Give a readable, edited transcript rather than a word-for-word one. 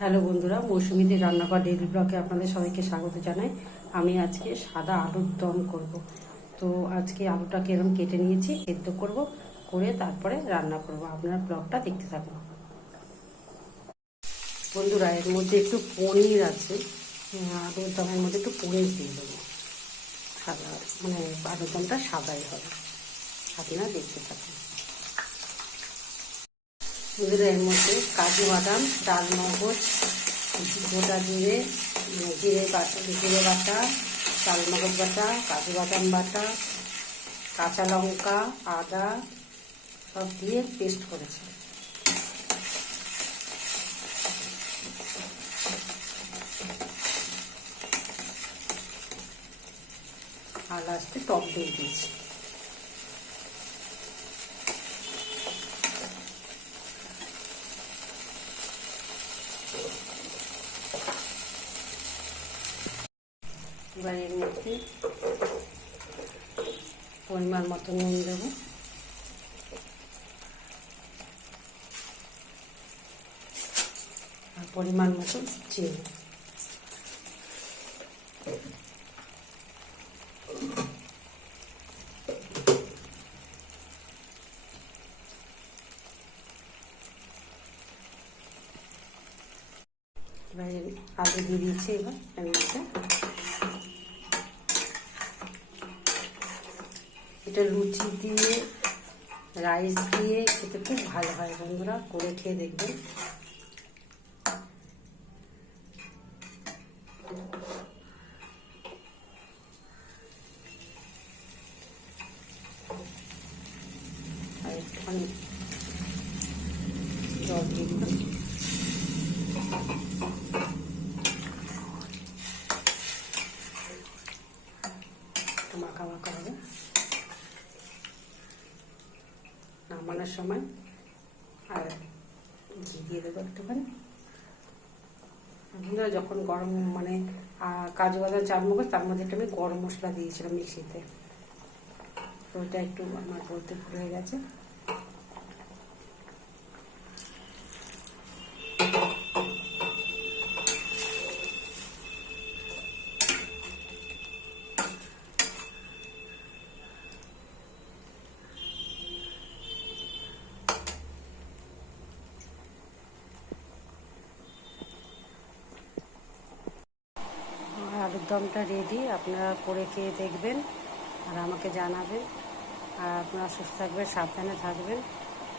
Hello বন্ধুরা, মৌসুমীদের রান্নাঘর daily ব্লগে আপনাদের সবাইকে স্বাগত জানাই। আমি আজকে সাদা আলুর দম করব। তো আজকে আলুটাকে এরকম কেটে নিয়েছি, সেদ্ধ করব, করে তারপরে রান্না করব। আপনারা ব্লগটা দেখতে থাকুন। বন্ধুরা, এর মধ্যে একটু পনির আছে, আলুর দমের মধ্যে একটু পনির দিয়ে দেবো। সাদা মানে আলুর দমটা সাদাই হবে, আপনারা দেখতে থাকুন। বন্ধুরা, এর মধ্যে কাজু বাদাম, চালমগজ, গোটা জিরে, জিরে বাটা, চালমগজ বাটা, কাজু বাদাম বাটা, কাঁচা লঙ্কা, আদা সব দিয়ে পেস্ট করেছে। আর লাস্টে টক দই দিয়েছি। এবার এর মধ্যে পরিমাণ মতো নুন দেবো, আর পরিমাণ মতো চিনি। এবার আলু দিয়ে দিয়েছি। এবার এর মধ্যে এটা লুচি দিয়ে, রাইস দিয়ে খেতে খুব ভালো হয়। বন্ধুরা, করে খেয়ে দেখবেন। আর একটুখানি জল দিয়ে দিলাম। একটু মাখা মাখা হবে। নামানোর সময় আর ঘি দিয়ে দেবো একটুখানি। আপনারা যখন গরম মানে কাজু বাদাম, চালমগজ, তার মধ্যে একটু আমি গরম মশলা দিয়েছিলাম মিক্সিতে, তো ওটা একটু আমার বলতে ভুল হয়ে গেছে। আলুর দমটা রেডি, আপনারা করে খেয়ে দেখবেন আর আমাকে জানাবেন। আর আপনারা সুস্থ থাকবেন, সাবধানে থাকবেন।